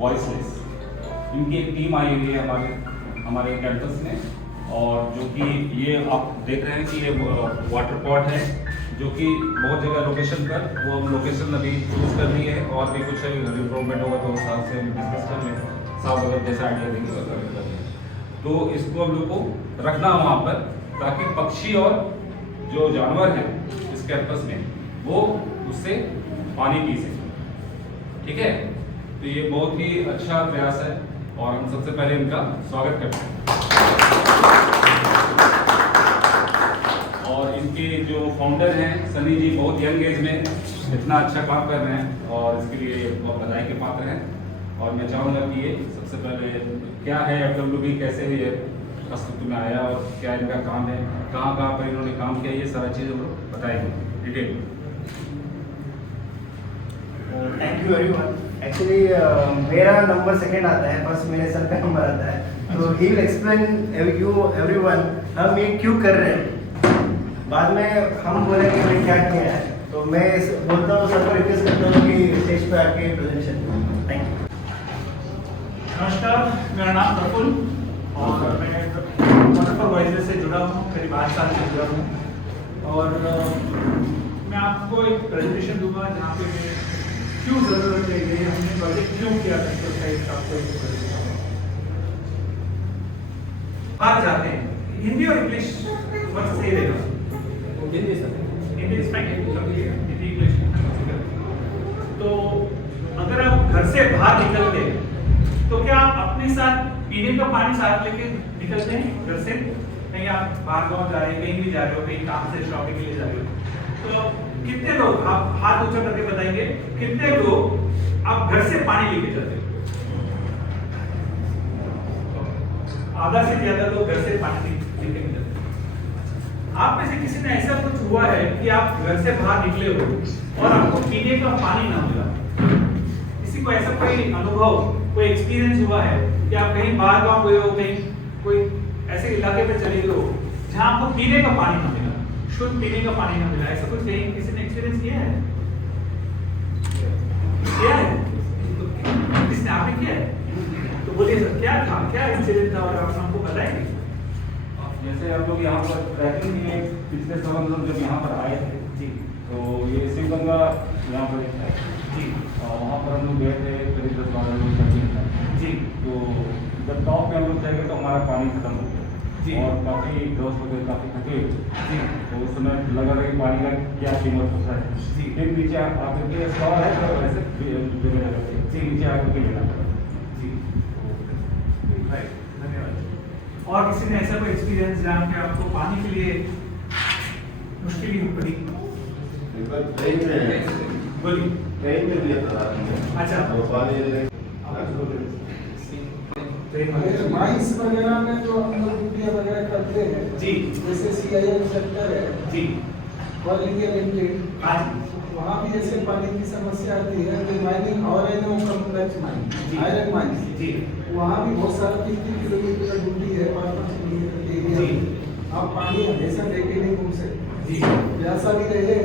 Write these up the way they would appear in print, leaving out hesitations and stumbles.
Voiceless. इनकी एक team आई हुई है हमारे कैंपस में, और जो कि ये आप देख रहे हैं कि ये वाटर पॉट है जो कि बहुत जगह लोकेशन पर, वो हम लोकेशन अभी चूज़ कर ली है, और भी कुछ इम्प्रूवमेंट होगा तो उस हिसाब से हम डिस्कस कर लें, साहब अगर जैसा आइडिया देंगे वैसा कर लें। तो इसको हम लोग को रखना वहाँ पर, ताकि पक्षी और जो जानवर हैं इस कैंपस में वो उससे पानी पी सकें। ठीक है, तो ये बहुत ही अच्छा प्रयास है, और हम सबसे पहले इनका स्वागत करते हैं। और इनके जो फाउंडर हैं सनी जी, बहुत यंग एज में इतना अच्छा काम कर रहे हैं, और इसके लिए बहुत बधाई के पात्र हैं। और मैं चाहूँगा कि ये सबसे पहले क्या है FWB, कैसे ये अस्तित्व में आया, और क्या इनका काम है, कहाँ कहाँ पर इन्होंने काम किया, ये सारा चीज़ हम लोग बताएंगे डिटेल में। Thank you everyone. एक्चुअली मेरा नंबर सेकंड आता है, फर्स्ट मेरे सर का नंबर आता है, तो he will explain you everyone हम ये क्यों कर रहे हैं। बाद में हम बोलेंगे मैं क्या किया है, तो मैं बोलता हूँ सबको रिक्वेस्ट करता हूँ कि स्टेज पे आके प्रेजेंटेशन। Thank you. नमस्कार, मेरा नाम प्रफुल्ल, और मैं वंडरफुल वॉइसेस से जुड़ा हूँ, करीब 8 साल से जुड़ा हूँ। और मैं आपको एक प्रेजेंटेशन दूंगा जहाँ पे क्यों ज़रूरत है, ये हमने प्रोजेक्ट क्यों किया था, तो शायद आपको एक प्रेजेंटेशन बाहर जाते हैं। हिंदी और इंग्लिश बस सही रहेगा। Hindi is fine, Hindi English. तो अगर आप घर से बाहर निकलते हैं तो क्या आप अपने साथ पीने का पानी साथ लेके निकलते हैं घर से? कहीं आप बाहर गाँव जा रहे हैं, कहीं भी जा रहे हो, कहीं काम से शॉपिंग के लिए जा रहे हो, तो कितने लोग, आप हाथ ऊंचा करके बताएंगे, कितने लोग आप घर से पानी लेके जाते हो? आधा से ज्यादा लोग घर से पानी लेके जाते हैं। आप में से किसी ने ऐसा कुछ हुआ है कि आप घर से बाहर निकले हो और आपको पीने का पानी ना मिला? किसी को ऐसा कोई अनुभव, कोई एक्सपीरियंस हुआ है कि आप कहीं बाहर गाँव गए हो, कहीं कोई ऐसे इलाके पे चले गए हो जहाँ आपको पीने का पानी ना मिला, शुद्ध पीने का पानी ना मिला? ऐसा कुछ कहीं किसी ने एक्सपीरियंस किया है? किया है? तो किसने, आपने किया है? तो बोलिए सर, क्या था, क्या इंसिडेंट था, और आप हमको बताएंगे? जैसे हम लोग यहाँ पर ट्रैकिंग के लिए पिछले साल जब यहाँ पर आए थे जी, तो ये शिवगंगा यहाँ पर एक है जी, और वहाँ पर हम लोग गए थे, करीब 10-12 लोग ट्रैकिंग था जी, तो जब टॉप पे हम लोग जाएंगे तो हमारा पानी खत्म हो गया जी, और काफ़ी दोस्त वगैरह काफ़ी थके जी, तो उस समय लगा था कि पानी का क्या कीमत होता है जी, फिर नीचे आकर के सवाल है तो वैसे जगह से नीचे आकर के लेना पड़ा जी, राइट, धन्यवाद। और किसी ने ऐसा कोई एक्सपीरियंस जहाँ पे आपको पानी के लिए मुश्किल ही पड़ी? बोलिए। ट्रेन में लिया था अच्छा, माइंस वगैरह में जो हम लोग ड्यूटियाँ वगैरह करते हैं, जी, जैसे CIM सेक्टर है, जी, ऑयल इंडिया लिमिटेड, आज, वहाँ भी ऐसे पानी की समस्या आती है। जो माइनिंग और कॉम्प्लेक्स माइन, आयरन माइंस, जी, वहाँ भी बहुत सारा 3-3 किलोमीटर का ड्यूटी है, 5-5 किलोमीटर के एरिया जी। में। आप पानी हमेशा लेके नहीं घूम सकते, जी, प्यासा भी रहे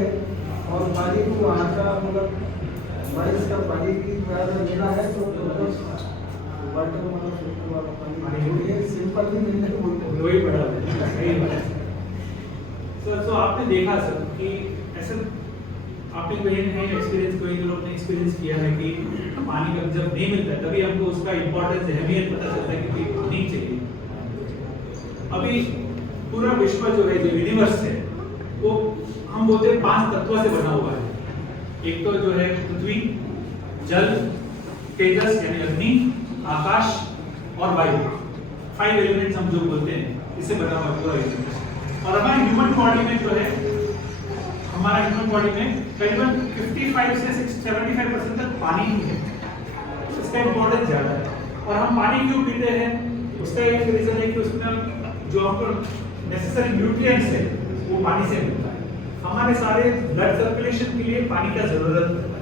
और पानी को वहाँ का मतलब बारिश का पानी भी लेना है तो वाटर मतलब फिल्टर वाला पानी ये सिंपल नहीं मिलने को बोलते वही बड़ा है, सही बात है। तो आपने देखा सर कि ऐसे आपने कहीं ना कहीं एक्सपीरियंस, कोई लोग ने एक्सपीरियंस किया है कि पानी का जब नहीं मिलता तभी हमको उसका इम्पोर्टेंस, अहमियत पता चलता है कि पानी चाहिए। अभी पूरा विश्व जो है, जो यूनिवर्स है, वो हम बोलते हैं 5 तत्वों से बना हुआ है। एक तो जो है पृथ्वी, जल, तेजस यानी अग्नि, आकाश और वायु, 5 एलिमेंट्स हम जो बोलते हैं, इससे बना हुआ पूरा यूनिवर्स। और हमारे ह्यूमन बॉडी में जो है, हमारा ह्यूमन बॉडी में करीबन 55 से 75% तक पानी ही है, इसका इम्पोर्टेंस ज्यादा है। और हम पानी क्यों पीते हैं, उसका एक रीजन है कि उसमें जो हमको नेसेसरी न्यूट्रिएंट्स है वो पानी से मिलता है। हमारे सारे ब्लड सर्कुलेशन के लिए पानी का जरूरत होता है।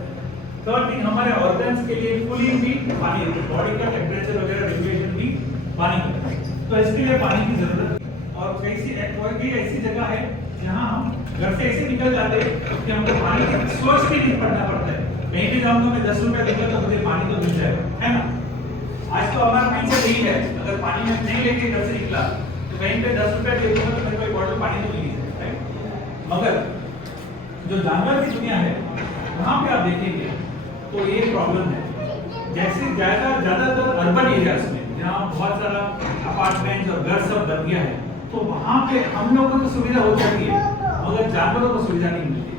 थर्ड थिंग, हमारे ऑर्गन्स के लिए कूलिंग भी पानी होती है, बॉडी का टेम्परेचर वगैरह रेगुलेशन भी पानी होता है, तो इसके लिए पानी की जरूरत है। और कोई ऐसी जगह है जहाँ हम घर से ऐसे निकल जाते हैं कि हमको पानी की सोच भी नहीं पड़ना पड़ता है। कहीं भी जाऊंगा मैं 10 रुपया दूंगा तो मुझे पानी तो मिल जाएगा, है ना? आज तो हमारा माइंडसेट यही है, अगर पानी में नहीं लेके घर से निकला तो कहीं पे 10 रुपए दे दूंगा तो मेरे को एक बॉटल पानी तो मिल ही सकता है। मगर जो जानवर की दुनिया है वहाँ पे आप देखेंगे तो ये प्रॉब्लम है। जैसे ज्यादातर अर्बन एरियाज में जहाँ बहुत सारा अपार्टमेंट और घर सब बन गया है, तो वहाँ पे हम लोगों को तो सुविधा हो जाती है मगर जानवरों को सुविधा नहीं मिलती।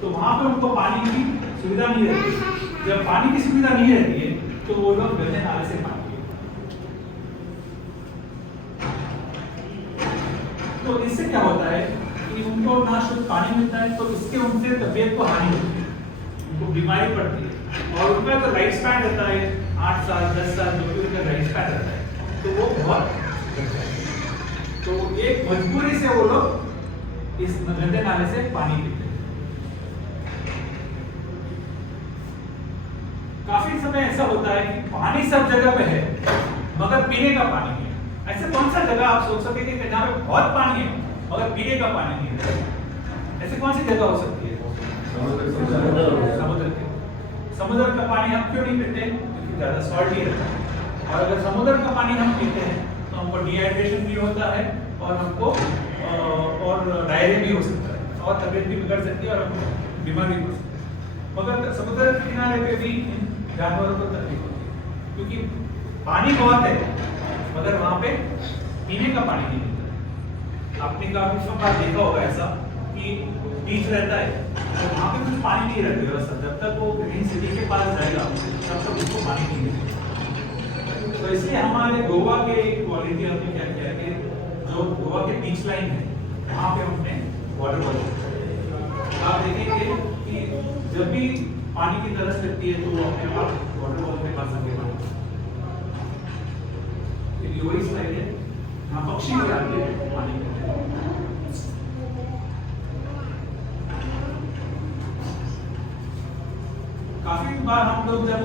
तो वहाँ पे उनको पानी की सुविधा नहीं रहती। जब पानी की सुविधा नहीं रहती है तो वो लोग गंदे नाले से पानी पीते हैं। तो इससे क्या होता है कि उनको ना शुद्ध पानी मिलता है, तो इसके उनसे तबीयत को हानि होती है, उनको बीमारी पड़ती है। और उनका तो लाइफ स्पैन रहता है 8 साल 10 साल जो भी उनका लाइफ स्पैन रहता है, तो वो बहुत तो एक मजबूरी से वो लोग इस गंदे नाले से पानी पीते हैं। काफी समय ऐसा होता है कि पानी सब जगह पे है मगर पीने का पानी नहीं है। ऐसे कौन सा जगह आप सोच सकते हैं कि जहाँ पे बहुत पानी है मगर पीने का पानी नहीं है? ऐसे कौन सी जगह हो सकती है? समुद्र के। समुद्र का पानी हम क्यों नहीं पीते? क्योंकि ज्यादा सॉल्टी रहता है। और अगर समुद्र का पानी हम पीते हैं तो हमको डिहाइड्रेशन भी होता है और हमको और डायरिया भी हो सकता है और तबीयत भी बिगड़ सकती है और हमको बीमारी भी हो सकती है। मगर समुद्र के किनारे पे भी इन जानवरों को तकलीफ होती है क्योंकि पानी बहुत है मगर वहाँ पे पीने का पानी नहीं मिलता है। आपने काफी बार देखा होगा ऐसा कि बीच रहता है तो वहाँ पे कुछ पानी नहीं रहती व्यवस्था, जब तक वो ग्रीन सिटी के पास जाएगा तब तक उसको पानी नहीं मिलेगा। तो इसलिए हमारे गोवा के क्वालिटी हमने क्या किया है कि जो गोवा के बीच लाइन है वहाँ पे हमने वाटर बॉल, आप देखेंगे कि जब भी पानी की तरस लगती है तो वो अपने आप वाटर बॉल में खा सके। वही स्लाइड है, यहाँ पक्षी भी आते हैं पानी में। काफी बार हम लोग जब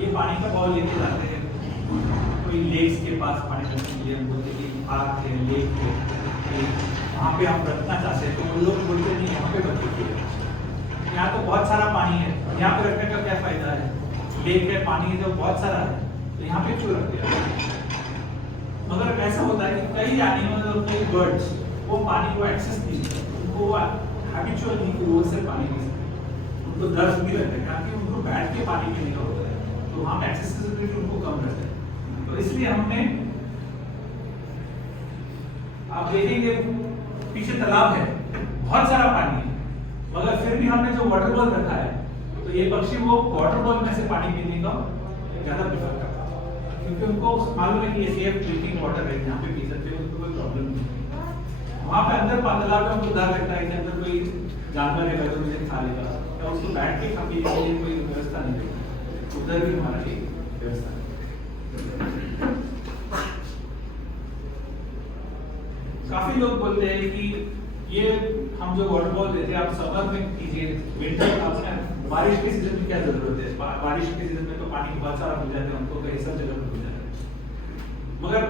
ये पानी का बॉल लेके जाते हैं कोई लेक्स के पास पानी रखने के लिए, हम बोलते हैं कि पार्क है लेक है वहाँ पे हम रखना चाहते हैं, तो वो लोग बोलते नहीं यहाँ पे मत रखिए, यहाँ तो बहुत सारा पानी है, यहाँ पे रखने का क्या फायदा है, लेक है पानी है तो बहुत सारा है तो यहाँ पे क्यों रख दिया। मगर ऐसा होता है कि कई एनिमल और कई बर्ड्स वो पानी को एक्सेस नहीं करते, उनको हैबिचुअल नहीं कि वो से पानी पी सकते, उनको दर्द भी रहता है क्योंकि उनको बैठ के पानी पीने का होता है, तो वहाँ पे एक्सेसिबिलिटी उनको कम रहता है। तो इसलिए हमने, आप देखेंगे पीछे तालाब है बहुत सारा पानी है मगर फिर भी हमने जो वाटर बॉल रखा है तो ये पक्षी वो वाटर बॉल में से पानी पीने का ज्यादा प्रेफर करता है क्योंकि उनको मालूम है कि ये सेफ ड्रिंकिंग वाटर है, यहाँ पे पी सकते हो, उनको कोई प्रॉब्लम नहीं। वहाँ पे अंदर तालाब में हमको डर लगता है कि अंदर कोई जानवर है तो मुझे खा लेगा या उसको बैठ के खा पीने के लिए कोई व्यवस्था नहीं है, उधर भी हमारा लिए व्यवस्था है। काफी लोग बोलते हैं कि ये हम जो वाटर बॉल देते हैं आप समर में कीजिए, विंटर आपने बारिश के सीजन में क्या जरूरत है, बारिश के सीजन में तो पानी बहुत सारा मिल जाता है हमको, कहीं सब जगह मिल जाता है। मगर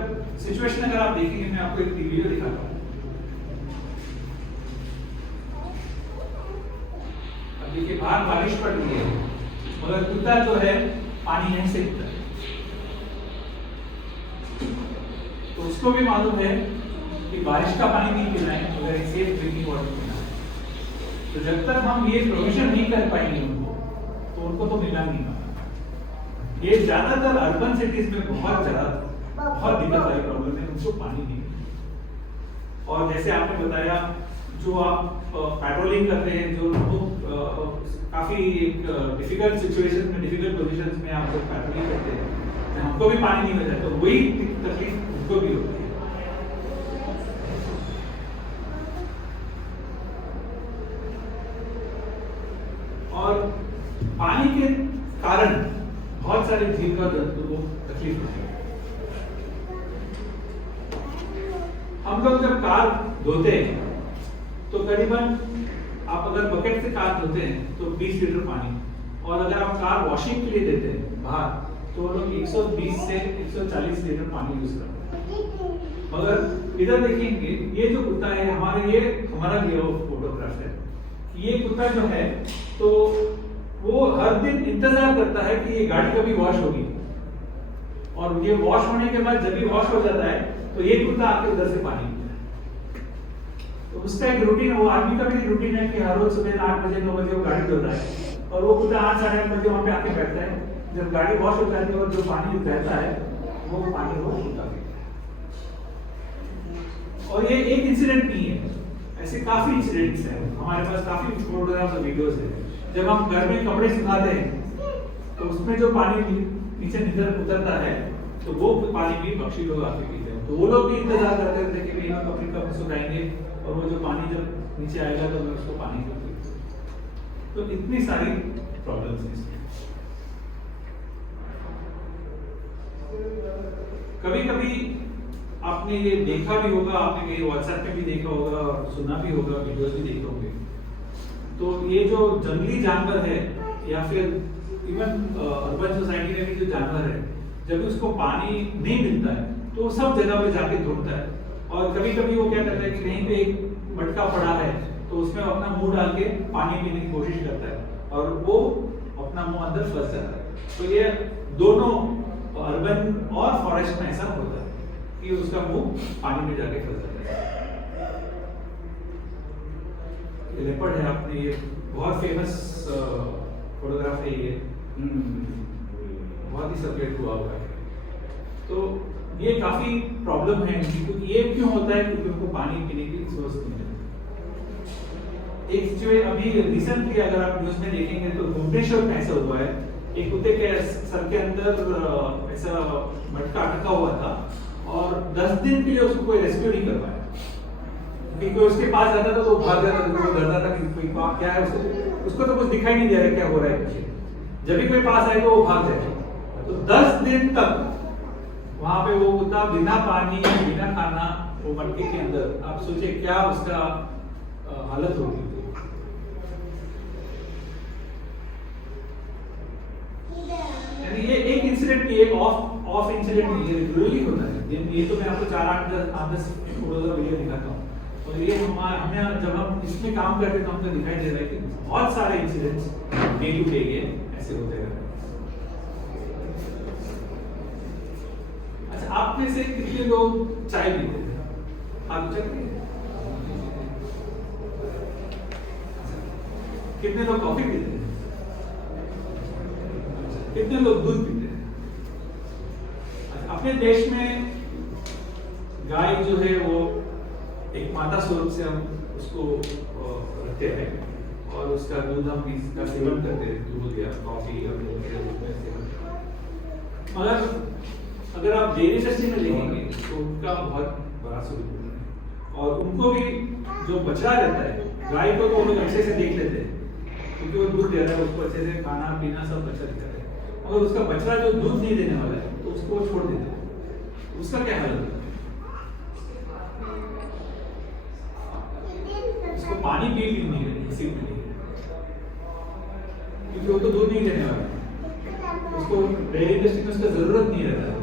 सिचुएशन अगर आप देखेंगे, मैं आपको एक वीडियो दिखाता हूँ। अब देखिए बाहर बारिश पड़ रही है मगर कुत्ता जो है पानी नहीं से पीता है, तो उसको भी मालूम है कि बारिश का पानी नहीं पीना है मगर एक सेफ ड्रिंकिंग वाटर पीना है। तो जब तक हम ये प्रोविजन नहीं कर पाएंगे उनको तो उनको तो मिलना नहीं। ये ज्यादातर अर्बन सिटीज में बहुत दिक्कत वाली प्रॉब्लम है, उनको पानी नहीं। और जैसे आपने बताया जो आप पेट्रोलिंग करते हैं, जो काफी डिफिकल्ट सिचुएशन में, डिफिकल्ट पोजीशंस में आप जब पेट्रोलिंग करते हैं तो हमको भी पानी नहीं मिलता, तो वही तकलीफ उनको भी होती है। और पानी के कारण बहुत सारे जीव का जंतु को तकलीफ होती है। हम लोग जब कार धोते हैं तो करीबन आप अगर बकेट से कार धोते हैं तो 20 लीटर पानी, और अगर आप कार वॉशिंग के लिए देते हैं बाहर तो वो लोग 120 से 140 लीटर पानी यूज करते हैं। मगर इधर देखेंगे ये जो कुत्ता है हमारा लिए फोटोग्राफ है, ये कुत्ता जो है तो वो हर दिन इंतजार करता है कि ये गाड़ी कभी वॉश होगी, और ये वॉश होने के बाद जब भी वॉश हो जाता है तो ये कुत्ता आपके उधर से पानी पीता है। तो उसका एक रूटीन, वो आदमी का भी रूटीन है कि हर रोज सुबह 8 बजे 9 बजे वो गाड़ी धो रहा है और वो कुत्ता 8 साढ़े 8 बजे वहाँ पे आके बैठता है। जब गाड़ी वॉश हो जाती है और जो पानी बहता है वो पानी वो कुत्ता पीता है। और ये एक इंसिडेंट नहीं है, ऐसे काफी इंसिडेंट्स हैं हमारे पास, काफी फोटोग्राफ्स और वीडियोस है। जब हम घर में कपड़े सुखाते हैं तो उसमें जो पानी नीचे उतरता है तो वो पानी भी पक्षी लोग आके पीते हैं। तो वो लोग भी इंतजार करते थे कि भाई हम कपड़े कब सुखाएंगे और वो जो पानी जब नीचे आएगा तो मैं उसको पानी दूंगी। तो इतनी सारी प्रॉब्लम्स हैं इसमें। कभी कभी आपने ये देखा भी होगा, आपने कहीं व्हाट्सएप पे भी देखा होगा और सुना भी होगा, वीडियोस भी देखे होंगे। तो ये जो जंगली जानवर है या फिर इवन अर्बन सोसाइटी में भी जो जानवर है, जब उसको पानी नहीं मिलता है तो वो सब जगह पे जाके ढूंढता है। और कभी कभी वो क्या करता है कि कहीं पे एक मटका पड़ा है तो उसमें अपना मुंह डाल के पानी पीने की कोशिश करता है और वो अपना मुंह अंदर फंस जाता है। तो ये दोनों अर्बन और फॉरेस्ट में ऐसा होता है कि उसका मुंह पानी में जाके फंस जाता है। ये लेपर्ड है, आपने ये बहुत फेमस फोटोग्राफ है ये, बहुत ही सर्कुलेट हुआ हुआ है। तो ये काफी प्रॉब्लम है इनकी, क्योंकि ये क्यों होता है, क्योंकि उनको पानी पीने की सोर्स नहीं है। एक सिचुएशन अभी रिसेंटली अगर आप न्यूज में देखेंगे तो भुवनेश्वर में ऐसा हुआ है, एक कुत्ते के सर के अंदर ऐसा मटका अटका हुआ था और 10 दिन के लिए उसको कोई रेस्क्यू नहीं कर पाया, क्योंकि कोई उसके पास जाता था तो वो भाग जाता था, वो डरता था कि कोई क्या है, उसको तो कुछ दिखाई नहीं दे रहा क्या हो रहा है। जब भी कोई पास आए तो वो भाग जाए। तो 10 दिन तक वहां पे वो कुत्ता बिना पानी बिना खाना वो मटके के अंदर, आप सोचिए क्या उसका हालत होगी। यानी ये एक इंसिडेंट नहीं, एक ऑफ इंसिडेंट नहीं, ये रेगुलरली होता है। ये तो मैं आपको 4-8-10 फोटोज का वीडियो दिखाता हूँ और ये हमें जब हम इसमें काम करते तो हमको दिखाई दे रहा है कि बहुत सारे इंसिडेंट्स डे टू डे ये ऐसे होते हैं। अच्छा, आप में से कितने लोग चाय पीते हैं? आप चलते हैं? कितने लोग कॉफी पीते हैं? कितने लोग दूध पीते हैं? अपने देश में गाय जो है वो एक माता स्वरूप से हम उसको रखते हैं और उसका दूध हम इसका सेवन करते हैं, दूध या कॉफी या दूध के रूप में सेवन। मगर अगर आप डेयरी इंडस्ट्री में देखेंगे तो उनका बहुत बड़ा स्वरूप है और उनको भी जो बछड़ा रहता है, गाय को तो वो लोग अच्छे से देख लेते हैं क्योंकि वो दूध दे रहा है, उसको अच्छे से खाना पीना सब अच्छा दिखता है। अगर उसका बछड़ा जो दूध नहीं देने वाला है तो उसको छोड़ देते हैं, उसका क्या हाल होता है? उसको पानी भी नहीं है नसीब में नहीं है, क्योंकि वो तो दूध नहीं देने वाला है, उसको डेयरी इंडस्ट्री में उसका जरूरत नहीं रहता है,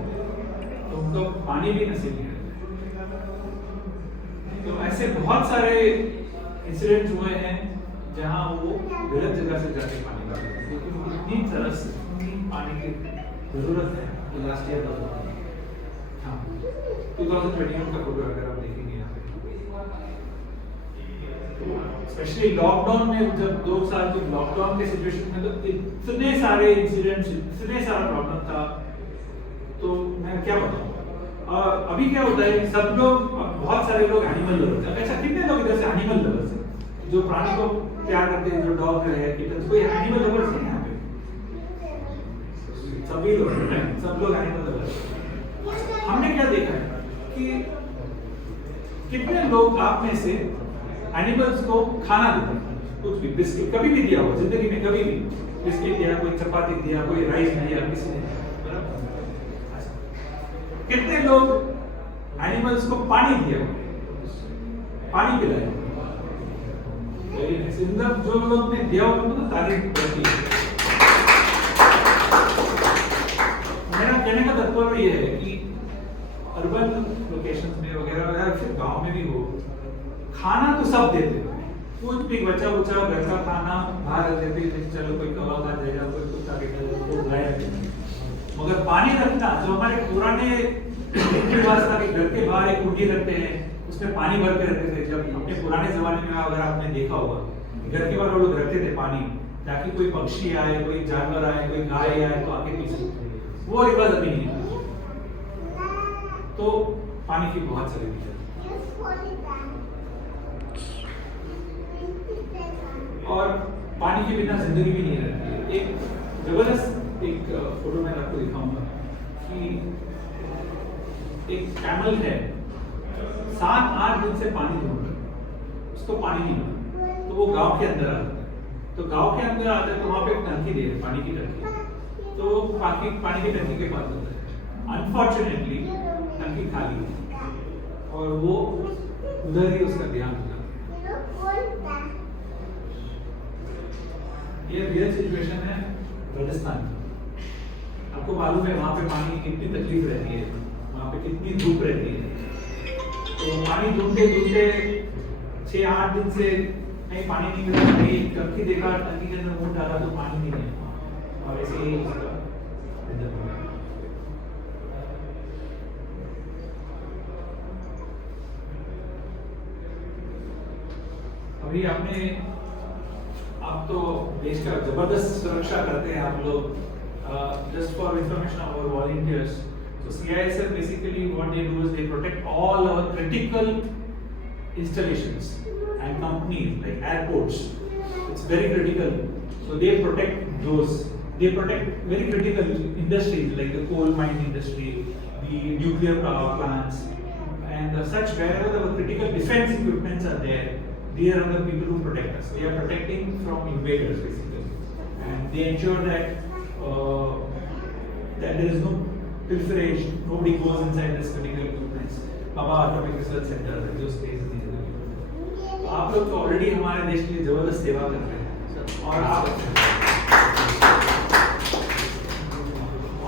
तो उनको पानी भी नसीब नहीं रहता। तो ऐसे बहुत सारे इंसिडेंट्स हुए हैं जहां वो गलत जगह से जाके पानी पीते हैं, क्योंकि इतनी तरह से पानी की जरूरत है। तो लास्ट ईयर का हाँ, 2021 का फोटो अगर आप देखेंगे यहाँ पे, तो स्पेशली लॉकडाउन में जब 2 साल के लॉकडाउन के सिचुएशन में तो इतने सारे इंसिडेंट्स, इतने सारा प्रॉब्लम था, तो मैं क्या बताऊँ। और अभी क्या होता है, सब लोग, बहुत सारे लोग एनिमल लवर्स हैं। अच्छा, कितने लोग इधर से एनिमल लवर्स हैं जो प्राणी को प्यार करते हैं, जो डॉग है, किटन, कोई एनिमल लवर्स है यहाँ पे? सभी लोग, सब लोग एनिमल लवर्स हैं। हमने क्या देखा है कि कितने लोग आप में से एनिमल्स को खाना देते हैं, कुछ भी, बिस्किट कभी भी दिया हो जिंदगी में, कभी भी बिस्किट दिया, कोई चपाती दिया, कोई राइस दिया किसी ने, कितने लोग एनिमल्स को पानी दिया, पानी पिलाया? जो लोग ने दिया उनको तो तारीफ करती है। मेरा कहने का तात्पर्य ये है कि अर्बन लोकेशंस में वगैरह या फिर गांव में भी हो, खाना तो सब देते हैं, कुछ भी बचा उचा घर का खाना बाहर रख देते हैं, चलो कोई कवा खा जाएगा, कोई कुत्ता के खा जाएगा, मगर पानी रखना जो हमारे पुराने रीति रिवाज था कि घर के बाहर एक कुंडी रखते हैं, उसमें पानी भर के रखते थे। जब अपने पुराने जमाने में अगर आपने देखा होगा, घर के बाहर वो लोग रखते थे पानी, ताकि कोई पक्षी आए, कोई जानवर आए, कोई गाय आए तो आके पी सके। वो रिवाज अभी नहीं है। तो पानी की बहुत सारी चीजें, और पानी के बिना जिंदगी भी नहीं रहती। एक जबरदस्त एक फोटो मैं आपको दिखाऊंगा कि एक कैमल है, 7-8 दिन से पानी ढूंढ रहा है, उसको पानी नहीं मिला, तो वो गांव के अंदर आता है। तो गांव के अंदर आता है तो वहां पे एक टंकी दे, पानी की टंकी, तो पानी की टंकी के पास होता है। अनफॉर्चुनेटली टंकी खाली है और वो उधर ही उसका ध्यान होता है। ये रियल सिचुएशन है राजस्थान की। आपको मालूम है वहाँ पे पानी की कितनी तकलीफ रहती है, वहाँ पे कितनी धूप रहती है। तो पानी ढूंढते ढूंढते 6-8 दिन से कहीं पानी नहीं मिला, कहीं टंकी देखा, टंकी के अंदर मुंह डाला तो पानी नहीं है, और ऐसे ही उसका निधन हो गया। अभी आप तो देश का जबरदस्त सुरक्षा करते हैं आप लोग। Just for information of our volunteers, so CISF basically what they do is they protect all our critical installations and companies like airports. It's very critical, so they protect those. They protect very critical industries like the coal mine industry, the nuclear power plants, and such wherever the critical defense equipments are there. They are the people who protect us. They are protecting from invaders basically, and they ensure that that there is no pilferage, nobody goes inside this critical equipments. Baba Atomic Research Center है जो space नहीं है। तो आप लोग तो already हमारे देश के लिए जबरदस्त सेवा कर रहे हैं,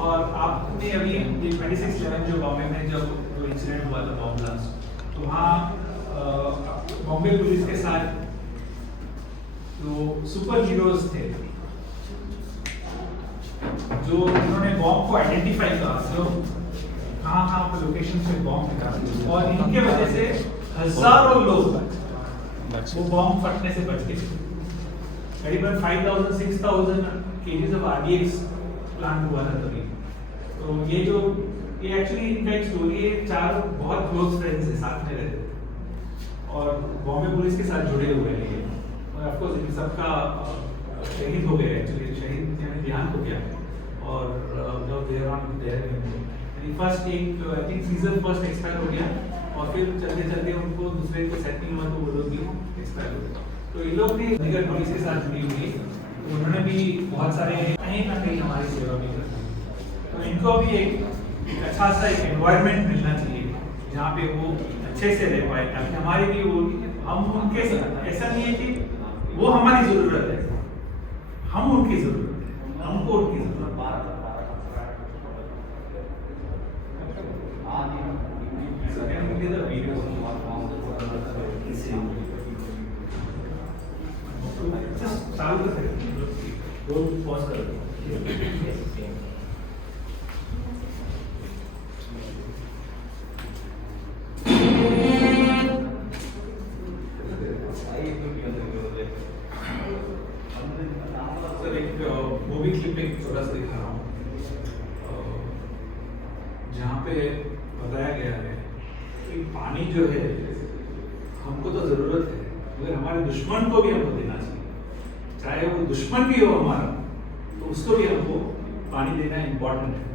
और आपने अभी ये 26/11 जो बॉम्बे में जब इंसिडेंट हुआ था बॉम्ब ब्लास्ट, तो वहाँ बॉम्बे पुलिस के साथ जो सुपर हीरोज थे, जो उन्होंने बॉम्ब को आइडेंटिफाई करा, जो कहाँ पर लोकेशन पे बॉम्ब फेंका, और इनके वजह से हजारों लोग वो बॉम्ब फटने से बच गए। करीबन 5,000-6,000 केजीज ऑफ RDX प्लांट हुआ था तभी। तो ये एक्चुअली इनका एक स्टोरी है। 4 बहुत क्लोज फ्रेंड्स है, साथ में रहते थे और बॉम्बे पुलिस के साथ जुड़े हुए हैं, और ऑफ कोर्स इन सबका शहीद हो गए, एक्चुअली शहीद यानी देहांत हो गया। और जब देर ऑन देयर फर्स्ट एक I think season first expire हो गया, और फिर चलते चलते उनको दूसरे को सेट नहीं हुआ तो वो लोग भी एक्सपायर हो गए। तो इन लोग भी निगर पुलिस के साथ जुड़ी हुई, तो उन्होंने भी बहुत सारे कहीं ना कहीं हमारी सेवा भी करती है। तो इनको भी एक अच्छा सा एक एनवायरनमेंट मिलना चाहिए जहाँ पे वो अच्छे से रह पाए, ताकि हमारी भी वो हम उनके साथ, ऐसा नहीं है कि वो हमारी जरूरत है, हम उनकी जरूरत है, हमको उनकी जरूरत है। चालू कर मूवी क्लिप एक थोड़ा सा दिखा रहा हूँ, जहाँ पे बताया गया है कि पानी जो है हमको तो जरूरत है, मगर हमारे दुश्मन को भी हमको देना चाहिए। चाहे वो दुश्मन भी हो हमारा, तो उसको भी हमको पानी देना इम्पोर्टेंट है।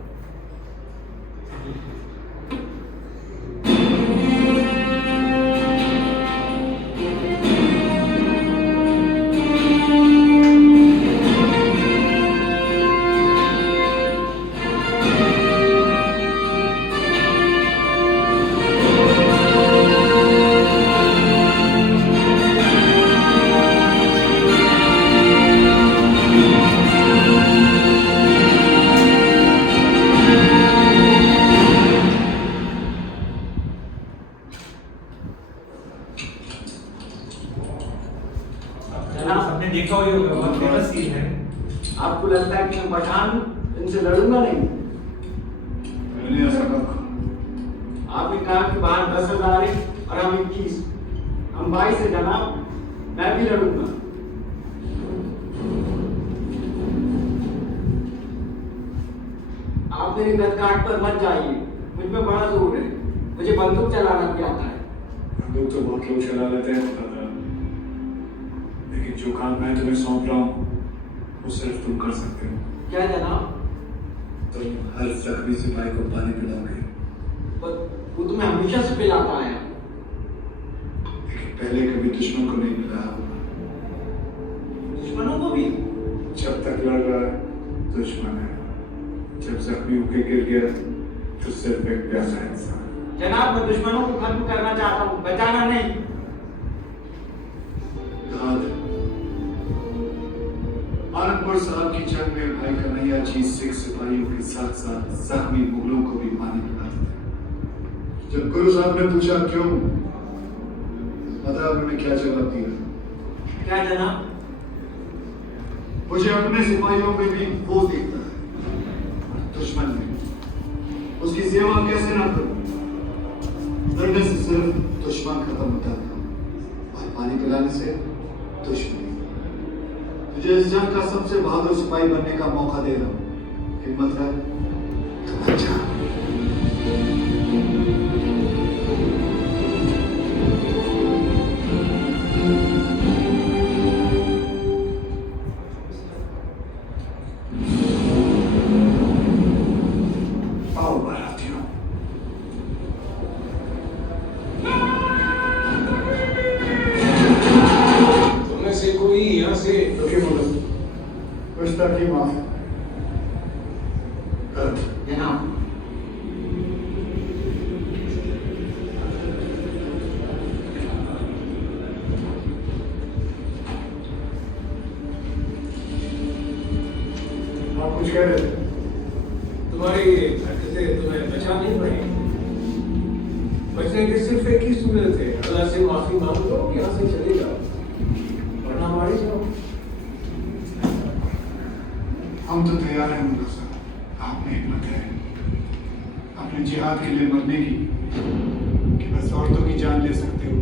आपने देखा ही होगा, बहुत फेमस सीन है। आपको लगता है कि मैं पठान इनसे लड़ूंगा नहीं? मैंने ऐसा कहा आपने कहा कि बाहर 10,000 है और हम 21, हम 22 है जनाब, मैं भी लड़ूंगा। आप मेरी गदकाट पर मत जाइए, मुझ में बड़ा जोर है, मुझे बंदूक चलाना भी आता है। बंदूक तो बहुत लोग चला लेते हैं दादा, लेकिन जो काम मैं तुम्हें सौंप रहा हूँ वो सिर्फ तुम कर सकते हो। क्या जनाब? तुम हर जख्मी सिपाही को पानी पिलाओगे। पर वो तुम्हें हमेशा से पिलाता है। लेकिन पहले कभी दुश्मन को नहीं पिलाया होगा। दुश्मनों को भी? जब तक लड़ रहा है दुश्मन है, जब जख्मी होके गिर गया तो सिर्फ एक प्यासा इंसान। जनाब, मैं दुश्मनों को खत्म करना चाहता हूँ, बचाना नहीं। आनंदपुर साहब की जंग में भाई कन्हैया जी सिख सिपाहियों के साथ साथ जख्मी मुगलों को भी पानी पिलाते थे। जब गुरु साहब ने पूछा क्यों, पता उन्होंने क्या जवाब दिया? क्या जनाब? मुझे अपने सिपाहियों में भी वो देखता है, दुश्मन में उसकी सेवा कैसे ना करूं। लड़ने से सिर्फ दुश्मन खत्म होता था और पानी पिलाने से दुश्मनी। तुझे इस जंग का सबसे बहादुर सिपाही बनने का मौका दे रहा हूं, हिम्मत है तो बच जा। आओ बारातियों। तुमने से कोई यहाँ से रुकिए बोलो, गुस्ताखी माफ। जनाब, आप कुछ कह रहे थे? तुम्हारी हरकतें तुम्हें बचा नहीं पड़ी। बचने की सिर्फ एक ही सूरत है, अल्लाह से माफी मांग लो, यहाँ से चले जाओ, वरना मारे जाओ। हम तो तैयार हैं मुल्ला साहब, आप में हिम्मत है अपने जिहाद के लिए मरने की कि बस औरतों की जान ले सकते हो।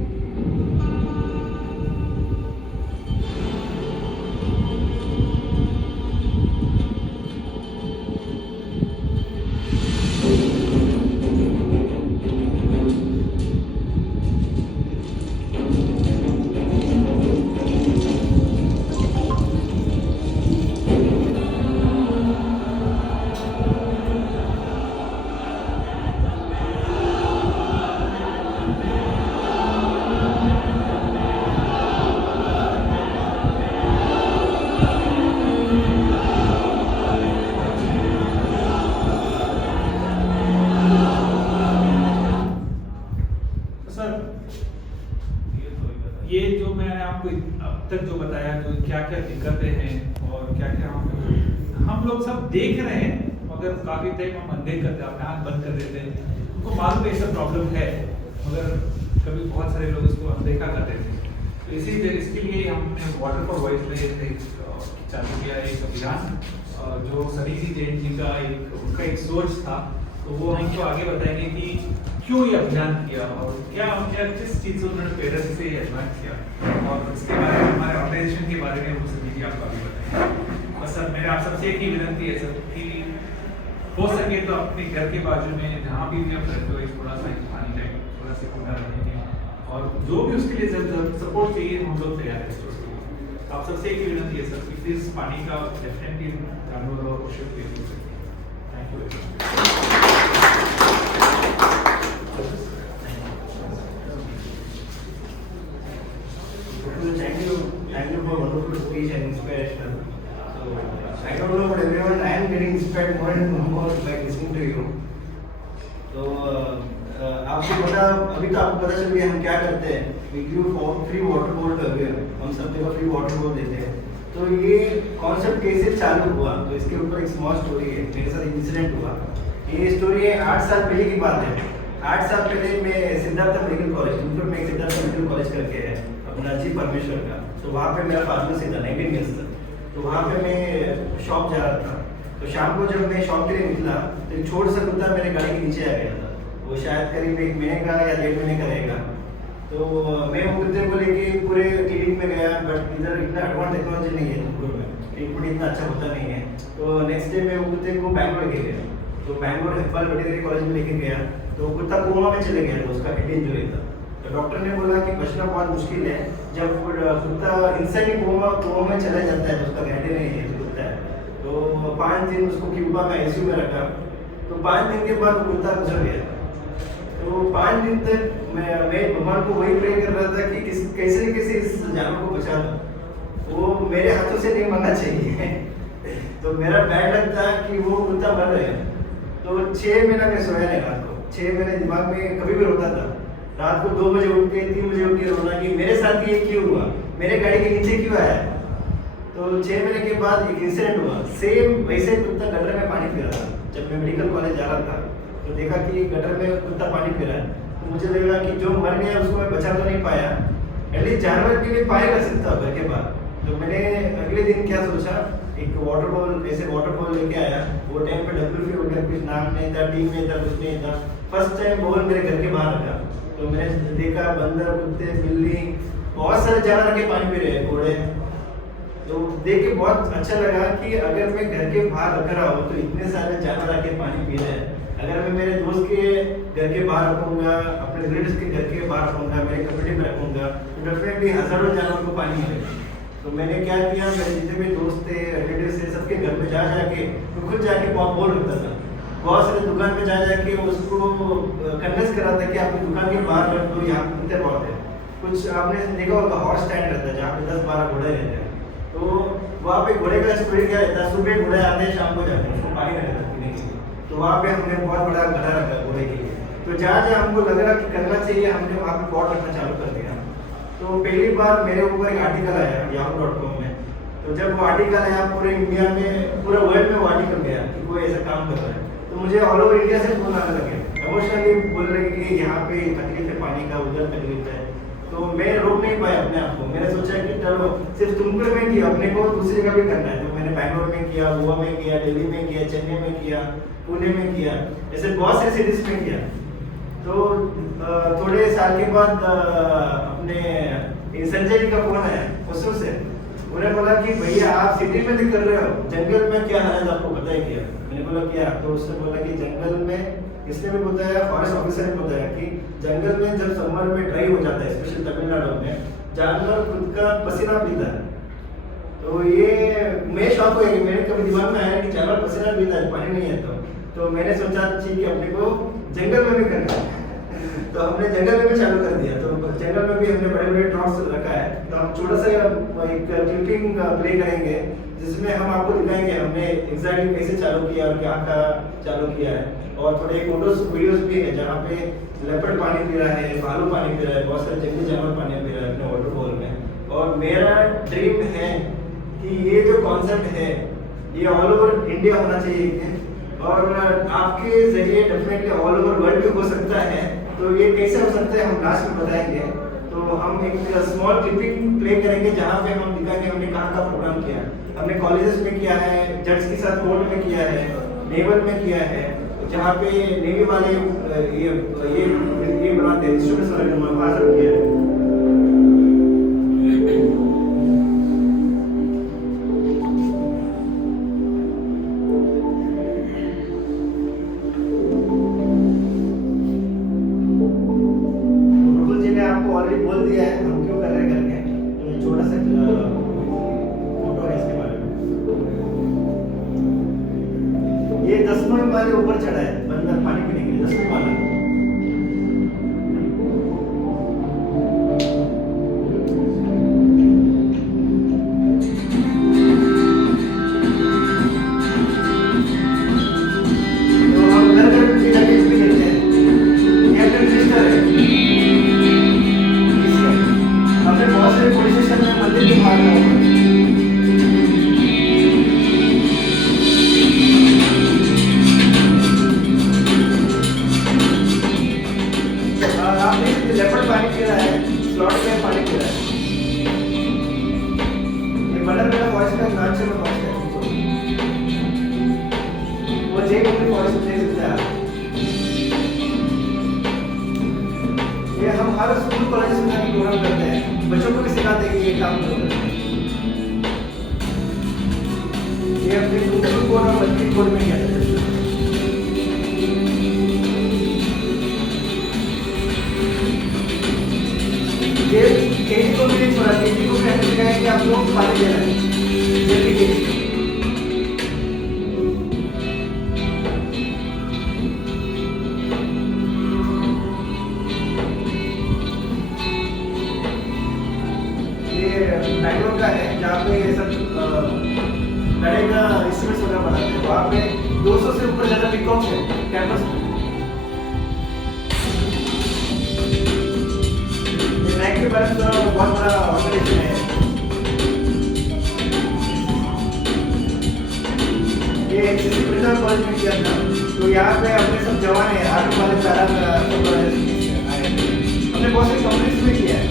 ये जो मैंने आपको अब तक जो बताया, जो क्या क्या दिक्कतें हैं और क्या क्या हम लोग सब देख रहे हैं, मगर काफी टाइम हम अनदेख करते हैं, अपने आँख बंद कर देते हैं। उनको मालूम है ऐसा प्रॉब्लम है, मगर कभी बहुत सारे लोग इसको अनदेखा कर देते हैं। तो इसके लिए हमने वाटर फॉर वॉइस में चालू किया एक अभियान, जो सनीजी जैन जी का उनका एक सोच था। तो वो हमको आगे बताएंगे कि क्यों ये अभियान किया और क्या किस चीज़ से उन्होंने प्रेरणा से ये अभियान किया, और इसके बारे में हमारे ऑर्गेनाइजेशन के बारे में वो सभी जी आपको आगे बताएंगे। बस सर, मेरे आप सबसे एक ही विनती है सर कि हो सके तो अपने घर के बाजू में जहाँ भी आप रहते हो एक थोड़ा सा पानी का थोड़ा सा खुला रखेंगे, और जो भी उसके लिए सपोर्ट चाहिए हम लोग तैयार हैं। आप सबसे एक ही विनती है सर कि प्लीज पानी का डेफिनेटली जानवर और कोशिश कीजिए। Thank you very much. Thank you for wonderful speech and inspiration. So I don't know about everyone, I am getting inspired more and more by listening to you. तो आपको पता, अभी तो आपको पता चल गया हम क्या करते हैं। We give free water bowl to everyone, हम सब जगह free water bowl देते हैं। तो ये कॉन्सेप्ट कैसे चालू हुआ, तो इसके ऊपर एक स्मॉल स्टोरी है। मेरे साथ इंसिडेंट हुआ, ये स्टोरी है 8 साल पहले की बात है। 8 साल पहले मैं सिद्धार्थ मेडिकल कॉलेज, में सिद्धार्थ मेडिकल कॉलेज करके है अपना जी परमेश्वर का, तो वहाँ पे मेरा फार्मेसी था 19 ईयर्स तक। तो वहाँ पे मैं शॉप जा रहा था, तो शाम को जब मैं शॉप के लिए निकला तो एक छोटा सा कुत्ता मेरे गाड़ी के नीचे आ गया था। वो शायद करीब 1 महीने का या 1.5 महीने का रहेगा। तो मैं वो कुत्ते को लेके पूरे क्लिनिक में गया, बट इधर इतना एडवांस टेक्नोलॉजी नहीं है तुमपुर में, ट्रीटमेंट इतना अच्छा होता नहीं है। तो नेक्स्ट डे मैं वो कुत्ते को बैंगलोर लेके गया। तो बैंगलोर हेप्पल वेटरनरी कॉलेज में लेके गया तो वो कुत्ता कोमा में चले गया था, उसका हेड इंजरी था। तो डॉक्टर ने बोला कि बचना बहुत मुश्किल है, जब कुत्ता इंसान ही कोमा में चला जाता है तो उसका गारंटी नहीं है जो कुत्ता है। तो 5 दिन उसको क्यूबा में आईसीयू में रखा। तो 5 दिन के बाद वो कुत्ता गुजर गया। तो 5 दिन तक मैं भगवान को वही प्रे कर रहा था कि कैसे न कैसे इस जानवर को बचा दो। वो मेरे हाथों से नहीं मरना चाहिए। तो मेरा बैड लक था कि वो कुत्ता मर गया। तो 6 महीना मैं सोया नहीं रात को। 6 महीने दिमाग में कभी भी रोता था। रात को 2 बजे उठ के 3 बजे उठ के रोना कि मेरे साथ ये क्यों हुआ, मेरे गाड़ी के नीचे क्यों आया। तो 6 महीने के बाद एक इंसिडेंट हुआ, सेम वैसे कुत्ता गटर में पानी पी रहा था। जब मैं मेडिकल कॉलेज जा रहा था तो देखा कि गटर में कुत्ता पानी पी रहा है। तो मुझे लगा कि जो मर गया उसको मैं बचा तो नहीं पाया, एटलीस्ट जानवर के लिए पाए कर सकता घर के बाहर। तो मैंने अगले दिन क्या सोचा, एक वाटर बॉल लेके आया। वो टाइम पे WP वगैरह कुछ नाम नहीं था, टीम नहीं था, कुछ नहीं था। फर्स्ट टाइम बॉल मेरे घर के बाहर रखा तो मैंने देखा बंदर, कुत्ते, बिल्ली, बहुत सारे जानवर के पानी पी रहे हैं, घोड़े। तो देख के बहुत अच्छा लगा कि अगर मैं घर के बाहर रख रहा हूँ तो इतने सारे जानवर आके पानी पी रहे हैं। अगर मैं मेरे दोस्त के घर के बाहर रखूँगा, अपने रिलेटिव्स के घर के बाहर रखूँगा, मेरे कम्युनिटी में रखूँगा तो डेफिनेटली हजारों जानवर को पानी मिलेगा। तो मैंने क्या किया, मेरे जितने भी दोस्त थे, रिलेटिव्स थे, सबके घर में जाके मैं खुद जाके बॉल रखता था। बहुत सारे दुकान में जाके उसको कन्विंस करा था कि आपकी दुकान के बाहर रख दो, यहाँ कुत्ते बहुत है। कुछ आपने देखा होगा हॉर्स स्टैंड रहता है जहाँ पे 10-12 घोड़े रहते हैं। तो वहाँ पे घोड़े का स्टोरी क्या रहता है, सुबह घोड़े आते हैं, शाम को जाते हैं, उसको पानी रहता है पीने के लिए। तो वहाँ पे हमने बहुत बड़ा गड्ढा रखा घोड़े के लिए। तो जहाँ हमको लग रहा कि करना चाहिए, हमने वहाँ पे पॉट रखना चालू कर दिया। तो पहली बार मेरे ऊपर एक आर्टिकल आया yahoo.com में। तो जब वो आर्टिकल आया पूरे इंडिया में, पूरा वर्ल्ड में वो आर्टिकल गया कि कोई ऐसा काम कर रहा है। तो मुझे ऑल ओवर इंडिया से फोन आने लगे, इमोशनली बोल रहे कि यहाँ पे तकलीफ है पानी का, उधर तकलीफ है। तो मैं रोक नहीं पाया अपने आप को। मैंने सोचा कि चलो सिर्फ तुमको में किया, अपने को दूसरी जगह भी करना है। तो मैंने बैंगलोर में किया, गोवा में किया, दिल्ली में किया, चेन्नई में किया, पुणे में किया, ऐसे बहुत सारे सिटीज में किया। तो थोड़े साल के बाद अपने संजय जी का फोन आया उसमें से। उन्होंने बोला कि भैया आप सिटी में नहीं कर रहे हो, जंगल में क्या हालत आपको पता है क्या। मैंने बोला क्या। तो उसने बोला कि जंगल में, इसने भी बताया, फॉरेस्ट ऑफिसर ने बताया कि जंगल में जब समर में ड्राई हो जाता है, स्पेशली तमिलनाडु में, जानवर खुद का पसीना पीता है। तो ये मैं शौक हो गया, मेरे कभी दिमाग में आया कि जानवर पसीना पीता है, पानी नहीं है। तो मैंने सोचा ठीक है अपने को जंगल में भी करना है। तो हमने जंगल में भी चालू कर दिया। तो जंगल में भी हमने बड़े बड़े ड्रॉप्स रखा है। तो हम छोटा सा एक क्लिपिंग प्ले करेंगे जिसमें हम आपको दिखाएंगे हमने एग्जैक्टली कैसे चालू किया और क्या क्या चालू किया है। और थोड़े फोटोज वीडियोस भी है जहाँ पे लेपर्ड पानी पी रहा है, भालू पानी पी रहा है, बहुत सारे जंगली जानवर पानी पी रहा है अपने वाटरफॉल में। और मेरा ड्रीम है कि ये जो कॉन्सेप्ट है ये ऑल ओवर इंडिया होना चाहिए और आपके जरिए डेफिनेटली ऑल ओवर वर्ल्ड में हो सकता है। तो ये कैसे हो सकता है हम लास्ट में बताएंगे। तो हम एक स्मॉल क्लिपिंग प्ले करेंगे जहाँ पे हम दिखाएंगे हमने कहाँ का प्रोग्राम किया। हमने कॉलेजेस में किया है, जज के साथ कोर्ट में किया है, नेवल में किया है, जहाँ पे नेवी वाले ये बनाते हैं, स्टूडेंट्स वाले वहाँ सब किया है। बोल दिया है हम क्यों कर रहे हैं करके। तो छोटा सा फोटो है इसके बारे में। ये 10वें माले ऊपर चढ़ा है बंदर पानी पीने के लिए, 10वें माला। तो हम घर घर की जगह भी लेते हैं। कैप्टन मिनिस्टर है, बहुत सारे पुलिस स्टेशन में मंदिर के बाहर लड़े का इंस्ट्रूमेंट्स वगैरह बनाते हैं। वहाँ पे 200 से ऊपर ज़्यादा पिकॉक्स है कैंपस में। रैक के बारे में तो बहुत बड़ा ऑर्गेनाइजेशन है। ये एक्सेसिव प्रिजर्व कॉलेज में किया था, तो यहाँ पे अपने सब जवान हैं, आर्मी वाले सारा सब आए थे। हमने बहुत सारी कंपनीज में किया है।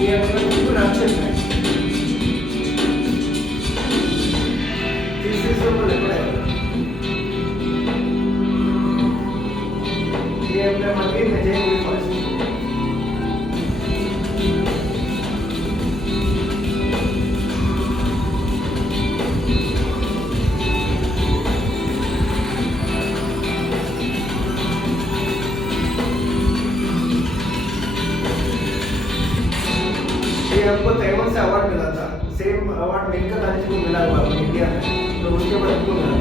ये अपना बिल्कुल राक्षस है। तीसरे से ऊपर लग रहा है। ये अपना मंदिर में जाएंगे फर्स्ट। ये हमको ताइवान से अवार्ड मिला था। सेम अवार्ड मेनका गांधी को मिला हुआ है इंडिया में, तो उसके बाद हमको मिला।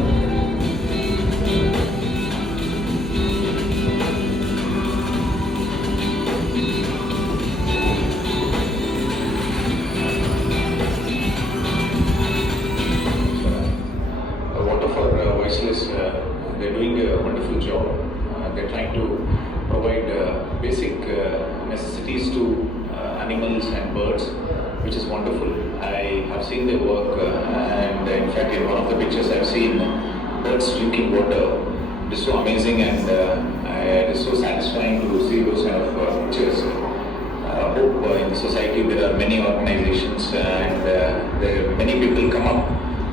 Water for Voiceless, they're doing a wonderful job. They're trying to provide basic necessities to animals and birds, which is wonderful. I have seen their work, and in fact, in one of the pictures, I've seen birds drinking water. It is so amazing, and it is so satisfying to see those kind of pictures. I hope in the society there are many organizations and there are many people come up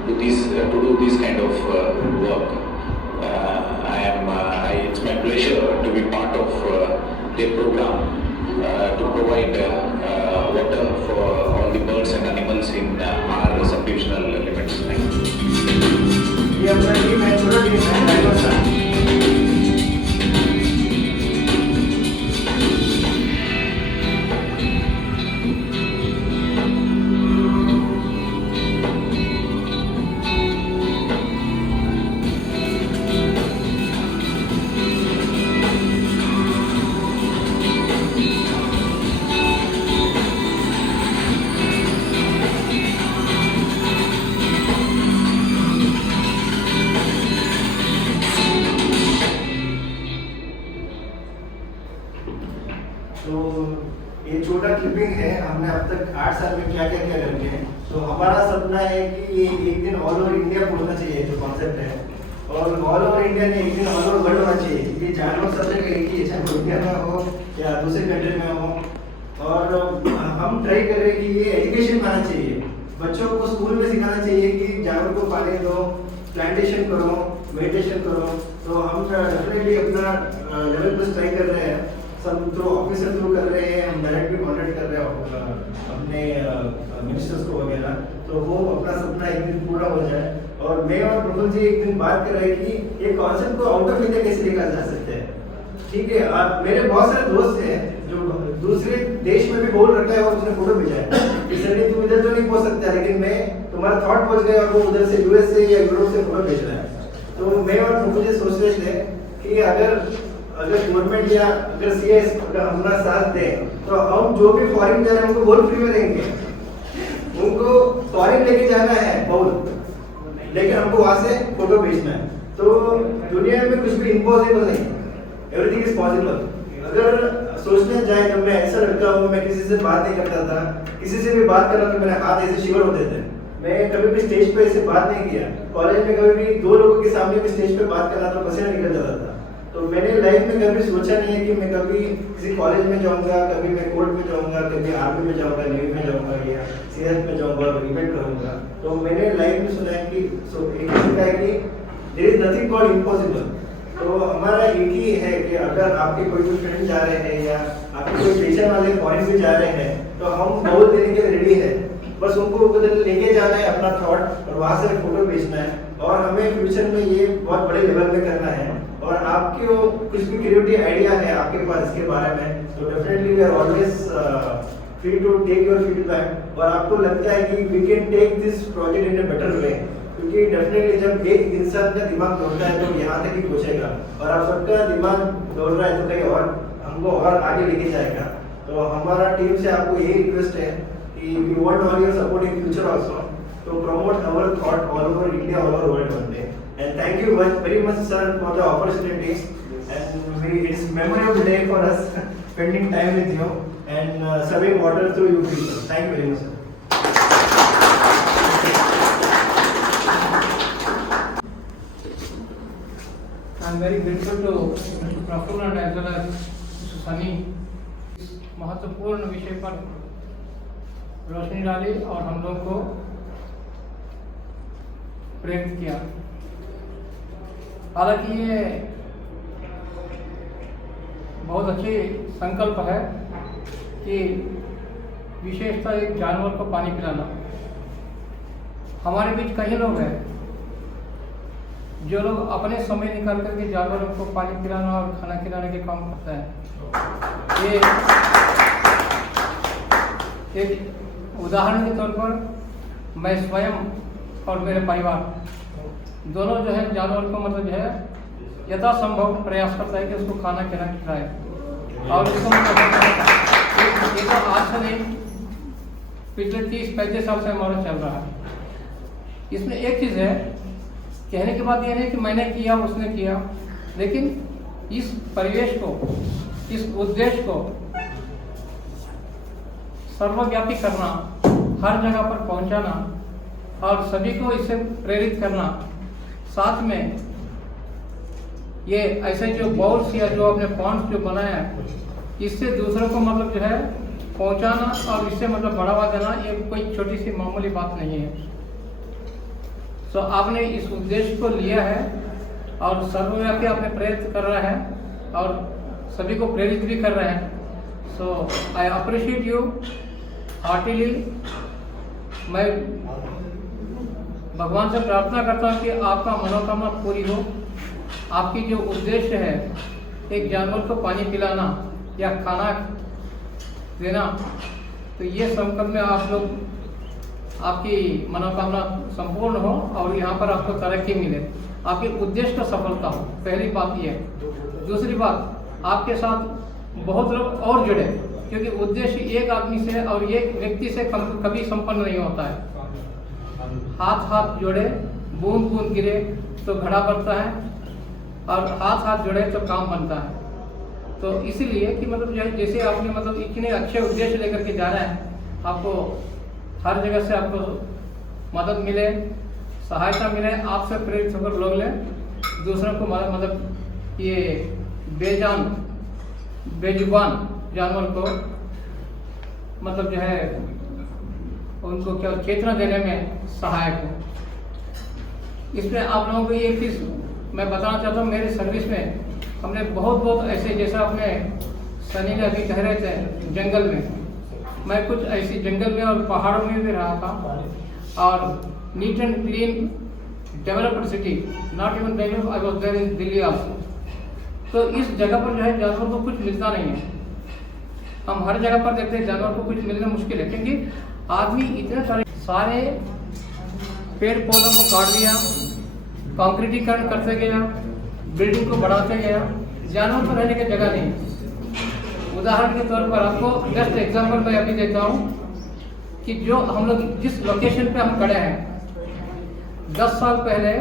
to these to do this kind of work. It's my pleasure to be part of their program to provide water for all the birds and animals in our sub-divisional limits. Thank you. ये अपना team है, पूरा team है driver का। तो ये छोटा clipping है, हमने अब तक 8 साल में क्या क्या क्या करके हैं। तो हमारा सपना है कि ये एक दिन ऑल ओवर इंडिया पहुंचना चाहिए, जो कॉन्सेप्ट है, और ऑल ओवर इंडिया ने एक दिन ऑल ओवर वर्ल्ड होना चाहिए। ये जानवर सब जगह एक ही है, चाहे इंडिया में हो या दूसरे कंट्री में हो। और हम ट्राई कर रहे हैं कि ये एजुकेशन आना चाहिए, बच्चों को स्कूल में सिखाना चाहिए कि जानवर को पानी दो, प्लांटेशन करो, मेडिटेशन करो। तो हम डेफिनेटली अपना लेवल पर ट्राई कर रहे हैं, सब थ्रू ऑफिसर थ्रू कर रहे हैं, हम डायरेक्ट भी कॉन्टेक्ट कर रहे हैं अपने मिनिस्टर्स को वगैरह। तो वो अपना सपना एक दिन पूरा हो जाए। और मैं और प्रफुल्ल जी एक दिन बात कर रहे हैं कि ये कॉन्सेप्ट को आउट ऑफ इंडिया कैसे लेकर जा सकते हैं। ठीक है, आप मेरे बहुत सारे दोस्त हैं जो दूसरे देश में भी बोल रखा है और उसने फोटो भेजा है कि सर तुम इधर तो नहीं पहुंच सकता, लेकिन मैं तुम्हारा थॉट पहुंच गया और वो उधर से यूएस से या यूरोप से फोटो भेज रहा है। तो मैं और मुझे सोच रहे थे कि अगर गवर्नमेंट या अगर सीएस हमारा साथ दे तो हम जो भी फॉरेन जा रहे हैं उनको बोल फ्री में देंगे। उनको फॉरेन लेके जाना है बोल, लेकिन हमको वहां से फोटो भेजना है। तो दुनिया में कुछ भी इम्पॉसिबल नहीं है, एवरीथिंग इज पॉसिबल। अगर सोचने जाए तो मैं ऐसा लड़का हूँ, मैं किसी से बात नहीं करता था, किसी से भी बात करना तो मेरे हाथ ऐसे शिवर होते थे। मैं कभी भी स्टेज पे ऐसे बात नहीं किया। कॉलेज में कभी भी 2 लोगों के सामने भी स्टेज पे बात करना तो पसीना निकल जाता था। तो मैंने लाइफ में कभी सोचा नहीं है कि मैं कभी किसी कॉलेज में जाऊंगा, कभी मैं कोर्ट में जाऊंगा, कभी आर्मी में जाऊंगा, नेवी में जाऊंगा या सीएस में जाऊंगा, इवेंट करूंगा। तो मैंने लाइफ में सुना है कि एक सीखा है कि there is nothing called impossible. तो हमारा एक ही है कि अगर आपके कोई भी फ्रेंड जा रहे हैं या आपके कोई टीचर वाले फॉरेन भी जा रहे हैं तो हम बहुत देने के रेडी है। बस उनको उधर लेके जाना है अपना थॉट और वहां से फोटो भेजना है। और हमें फ्यूचर में ये बहुत बड़े लेवल पे करना है। और आपके वो कुछ भी क्रिएटिव आइडिया है आपके पास इसके बारे में तो definitely we are always free to take your feedback. और आपको लगता है कि we can take this project in a better way, क्योंकि डेफिनेटली जब एक इंसान का दिमाग दौड़ता है तो यहाँ तक ही पहुंचेगा। और आप सबका दिमाग दौड़ रहा है तो कहीं और हमको और आगे लेके जाएगा। तो हमारा टीम से आपको यही रिक्वेस्ट है कि we want all your support in future also to promote our thought all over India, all over world one day. And thank you very much, sir, for the opportunities. And it's memorable day for us spending time with you and serving water through you people. Thank you very much, sir. I am very grateful to Mr. Praful and as well as Mr. Sunny. इस महत्वपूर्ण विषय पर रोशनी डाली और हम लोग को प्रेरित किया। हालांकि ये बहुत अच्छी संकल्प है कि विशेषतः एक जानवर को पानी पिलाना। हमारे बीच कई लोग हैं जो लोग अपने समय निकाल करके जानवरों को पानी पिलाना और खाना खिलाने के काम करते हैं। ये एक उदाहरण के तौर पर मैं स्वयं और मेरे परिवार दोनों जो है जानवर को मतलब जो है यथासंभव प्रयास करता है कि उसको खाना खिलाए। और इसको ये तो आज से नहीं, पिछले 30-35 साल से हमारा चल रहा है। इसमें एक चीज़ है, कहने की बात यह नहीं कि मैंने किया उसने किया, लेकिन इस परिवेश को, इस उद्देश्य को सर्वव्यापी करना, हर जगह पर पहुंचाना और सभी को इससे प्रेरित करना। साथ में ये ऐसे जो बाउल्स या जो अपने पॉन्ड्स जो बनाया है इससे दूसरों को मतलब जो है पहुंचाना और इससे मतलब बढ़ावा देना, ये कोई छोटी सी मामूली बात नहीं है। तो आपने इस उद्देश्य को लिया है और सर्वव्यापी आपने प्रेरित कर रहा है और सभी को प्रेरित भी कर रहे हैं। सो आई अप्रिशिएट यू हार्टिली। मैं भगवान से प्रार्थना करता हूँ कि आपका मनोकामना पूरी हो। आपकी जो उद्देश्य है एक जानवर को पानी पिलाना या खाना देना, तो ये संकल्प में आप लोग, आपकी मनोकामना संपूर्ण हो और यहाँ पर आपको तरक्की मिले, आपके उद्देश्य का सफलता हो। पहली बात ये है। दूसरी बात, आपके साथ बहुत लोग और जुड़े, क्योंकि उद्देश्य एक आदमी से और एक व्यक्ति से कभी संपन्न नहीं होता है। हाथ हाथ जोड़े, बूंद बूंद गिरे तो घड़ा बनता है और हाथ हाथ जोड़े तो काम बनता है। तो इसीलिए कि मतलब जैसे आपने मतलब इतने अच्छे उद्देश्य लेकर के जा रहे हैं, आपको हर जगह से आपको मदद मिले, सहायता मिले, आपसे प्रेरित होकर लोग लें, दूसरों को मतलब ये बेजान बेजुबान जानवर को मतलब जो है उनको क्या चेतना देने में सहायक हो। इसमें आप लोगों को एक चीज़ मैं बताना चाहता हूँ, मेरी सर्विस में हमने बहुत ऐसे, जैसा अपने सनी ने अभी कह रहे थे जंगल में, मैं कुछ ऐसी जंगल में और पहाड़ों में भी रहा था। और neat and clean developed city, not even Bengaluru, I was there in Delhi also. तो इस जगह पर जो है जानवर को कुछ मिलता नहीं है। हम हर जगह पर देखते हैं जानवर को कुछ मिलना मुश्किल है, क्योंकि आदमी इतने सारे पेड़ पौधों को काट दिया, कंक्रीटीकरण करते गया, बिल्डिंग को बढ़ाते गया, जानवर को रहने की जगह नहीं। उदाहरण के तौर पर आपको बेस्ट एग्जांपल मैं अभी देता हूँ कि जो हम लोग जिस लोकेशन पे हम खड़े हैं 10 साल पहले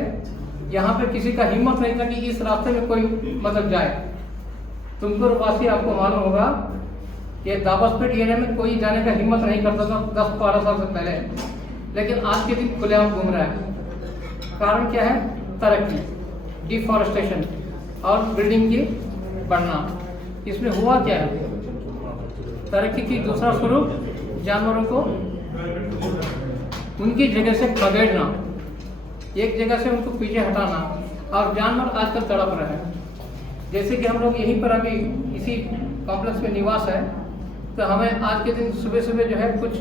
यहाँ पे किसी का हिम्मत नहीं था कि इस रास्ते में कोई मतलब जाए। तुमकुर वासी आपको मालूम होगा ये दाबसपेट एरिया में कोई जाने का हिम्मत नहीं करता था 10-12 साल से पहले, लेकिन आज के दिन खुलेआम घूम रहा है। कारण क्या है? तरक्की, डिफॉरेस्टेशन और बिल्डिंग की बढ़ना। इसमें हुआ क्या है? तरक्की की दूसरा स्वरूप जानवरों को उनकी जगह से खदेड़ना, एक जगह से उनको पीछे हटाना, और जानवर आजकल तड़प रहे हैं। जैसे कि हम लोग यहीं पर अभी इसी कॉम्प्लेक्स में निवास है, तो हमें आज के दिन सुबह सुबह जो है कुछ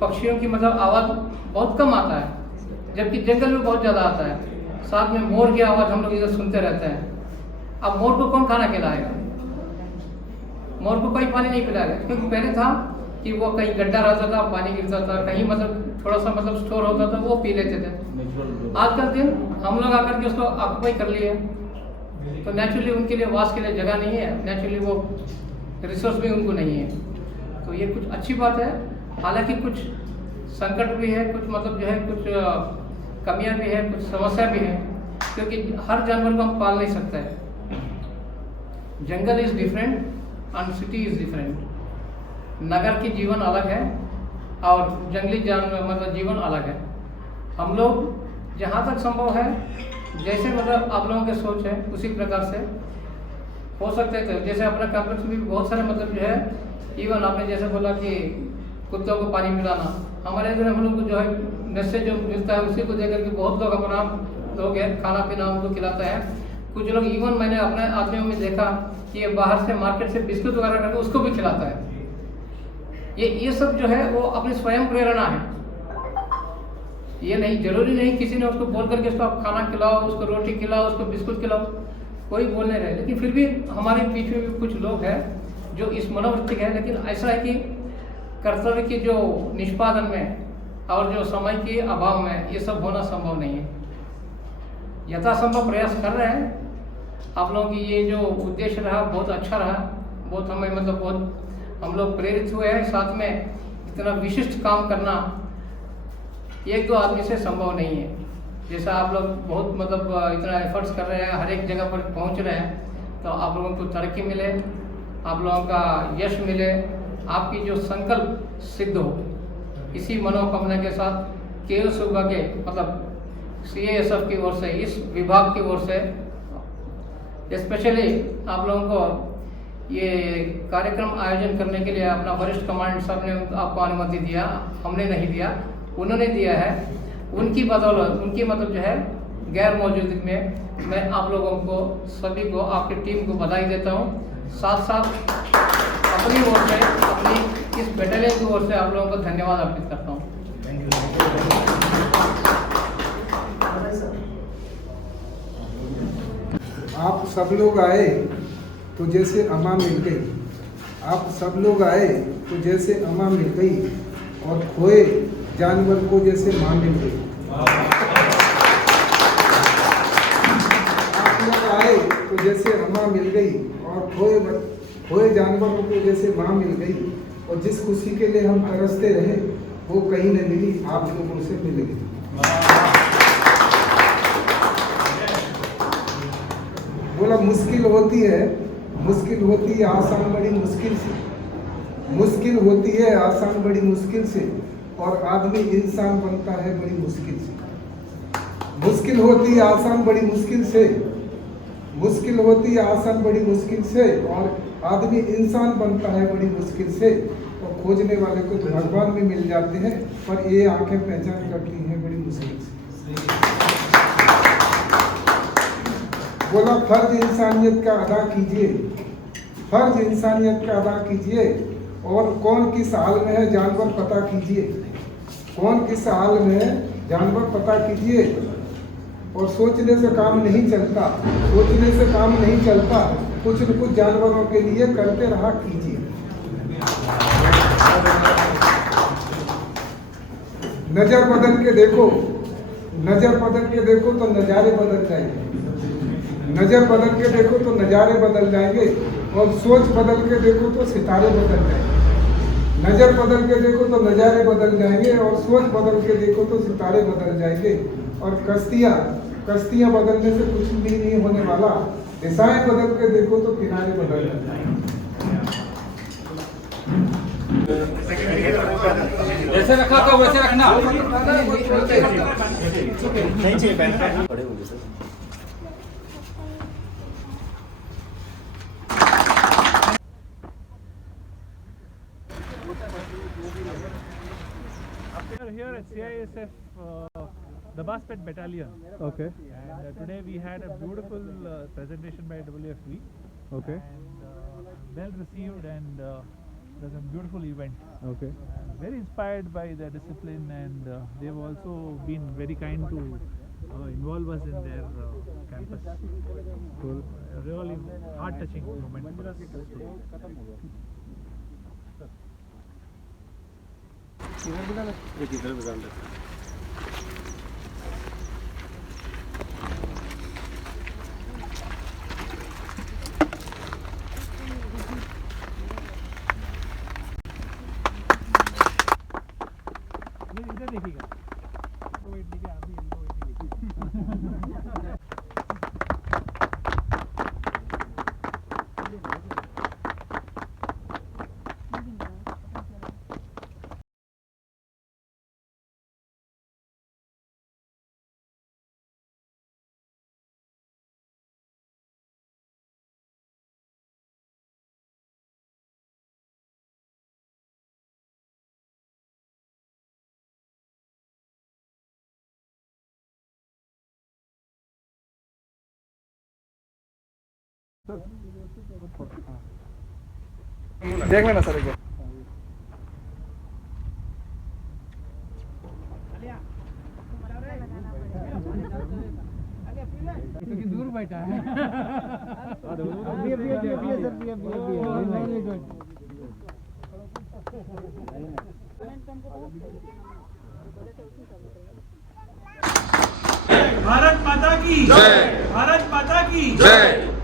पक्षियों की मतलब आवाज़ बहुत कम आता है, जबकि जंगल में बहुत ज़्यादा आता है। साथ में मोर की आवाज़ हम लोग इधर सुनते रहते हैं। अब मोर को कौन खाना खिलाएगा? मोर को कोई पानी नहीं पिलाएगा, क्योंकि पहले था कि वो कहीं गड्ढा रहता था, पानी गिरता था, कहीं मतलब थोड़ा सा मतलब स्टोर होता था, वो पी लेते थे। आजकल दिन हम लोग आकर के उसको ऑक्युपाई कर लिए, तो नेचुरली उनके लिए वास के लिए जगह नहीं है, नेचुरली वो रिसोर्स भी उनको नहीं है। तो ये कुछ अच्छी बात है, हालांकि कुछ संकट भी है, कुछ मतलब जो है कुछ कमियां भी है, कुछ समस्या भी है, क्योंकि हर जानवर को हम पाल नहीं सकते। जंगल is different and city is different. नगर की जीवन अलग है और जंगली जानवर मतलब जीवन अलग है। हम लोग जहाँ तक संभव है, जैसे मतलब आप लोगों की सोच है उसी प्रकार से हो सकते थे। जैसे अपना कॉम्प्लेक्स में भी बहुत सारे मतलब जो है, इवन आपने जैसे बोला कि कुत्तों को पानी पिलाना, हमारे इधर हम लोग को जो है नशे जो मिलता है उसी को देकर के बहुत लोग अपना लोग है खाना पीना उनको खिलाता है। कुछ लोग इवन मैंने अपने आदमियों में देखा कि ये बाहर से मार्केट से बिस्कुट वगैरह करके उसको भी खिलाता है। ये सब जो है वो अपनी स्वयं प्रेरणा है। ये नहीं जरूरी नहीं किसी ने उसको बोल करके उसको आप खाना खिलाओ, उसको रोटी खिलाओ, उसको बिस्कुट खिलाओ, कोई बोल नहीं रहे। लेकिन फिर भी हमारे बीच में भी कुछ लोग हैं जो इस मनोवृत्ति है। लेकिन ऐसा है कि कर्तव्य के जो निष्पादन में और जो समय के अभाव में ये सब होना संभव नहीं है। यथासंभव प्रयास कर रहे हैं। आप लोगों की ये जो उद्देश्य रहा बहुत अच्छा रहा, बहुत हमें मतलब बहुत हम लोग प्रेरित हुए हैं। साथ में इतना विशिष्ट काम करना एक दो आदमी से संभव नहीं है। जैसा आप लोग बहुत मतलब इतना एफर्ट्स कर रहे हैं, हर एक जगह पर पहुंच रहे हैं, तो आप लोगों को तरक्की मिले, आप लोगों का यश मिले, आपकी जो संकल्प सिद्ध हो, इसी मनोकामना के साथ केएल सूबा के मतलब CASF की ओर से, इस विभाग की ओर से स्पेशली आप लोगों को ये कार्यक्रम आयोजन करने के लिए अपना वरिष्ठ कमांडेंट साहब ने आपको अनुमति दिया, हमने नहीं दिया, उन्होंने दिया है। उनकी बदौलत, उनकी मतलब जो है गैर मौजूदगी में मैं आप लोगों को सभी को, आपकी टीम को बधाई देता हूँ। साथ साथ अपनी ओर से, अपनी इस बटालियन की ओर से आप लोगों को धन्यवाद अर्पित करता हूँ। आप सब लोग आए तो जैसे अम्मा मिल गई, आप सब लोग आए तो जैसे अम्मा मिल गई, और खोए जानवर को जैसे माँ मिल गई। आप लोग आए तो जैसे अम्मा मिल गई, और खोए जानवरों को जैसे माँ मिल गई, और जिस खुशी के लिए हम तरसते रहे वो कहीं न मिली, आप लोगों से मिल गई। बोला मुश्किल होती है आसान बड़ी मुश्किल से, मुश्किल होती है आसान बड़ी मुश्किल से, और आदमी इंसान बनता है बड़ी मुश्किल से। मुश्किल होती है आसान बड़ी मुश्किल से, मुश्किल होती है आसान बड़ी मुश्किल से, और आदमी इंसान बनता है बड़ी मुश्किल से। और खोजने वाले को तो भगवान भी मिल जाते हैं, पर ये आंखें पहचान करती हैं बड़ी मुश्किल से। बोला फर्ज इंसानियत का अदा कीजिए, फर्ज इंसानियत का अदा कीजिए, और कौन किस हाल में है जानवर पता कीजिए, कौन किस हाल में है जानवर पता कीजिए, और सोचने से काम नहीं चलता, सोचने से काम नहीं चलता, कुछ न कुछ जानवरों के लिए करते रहा कीजिए। नजर बदल के देखो, नजर बदल के देखो तो नज़ारे बदल जाएंगे, नजर बदल के देखो तो नज़ारे बदल जाएंगे, और सोच बदल के देखो तो सितारे बदल जाएंगे। नजर बदल के देखो तो नज़ारे बदल जाएंगे, और सोच बदल के देखो तो सितारे बदल जाएंगे, और कश्तियां बदलने से कुछ भी नहीं होने वाला। दिशाएं बदल के देखो तो किनारे बदल जाएंगे। जैसे रखा था वैसे रखना। नहीं चाहिए बैठ खड़े होंगे sir. We are here at CISF, the Baspet Battalion. Okay. And today we had a beautiful presentation by WFV. Okay. And well received, and it was a beautiful event. Okay. Very inspired by their discipline, and they've also been very kind to involve us in their campus. Cool. A really heart-touching moment for us. इधर देखिएगा, तो wait देखिए, आप भी इनको wait देखिए। देख लेना सर एक बार। क्योंकि दूर बैठा है। भारत माता की जय, भारत माता की जय।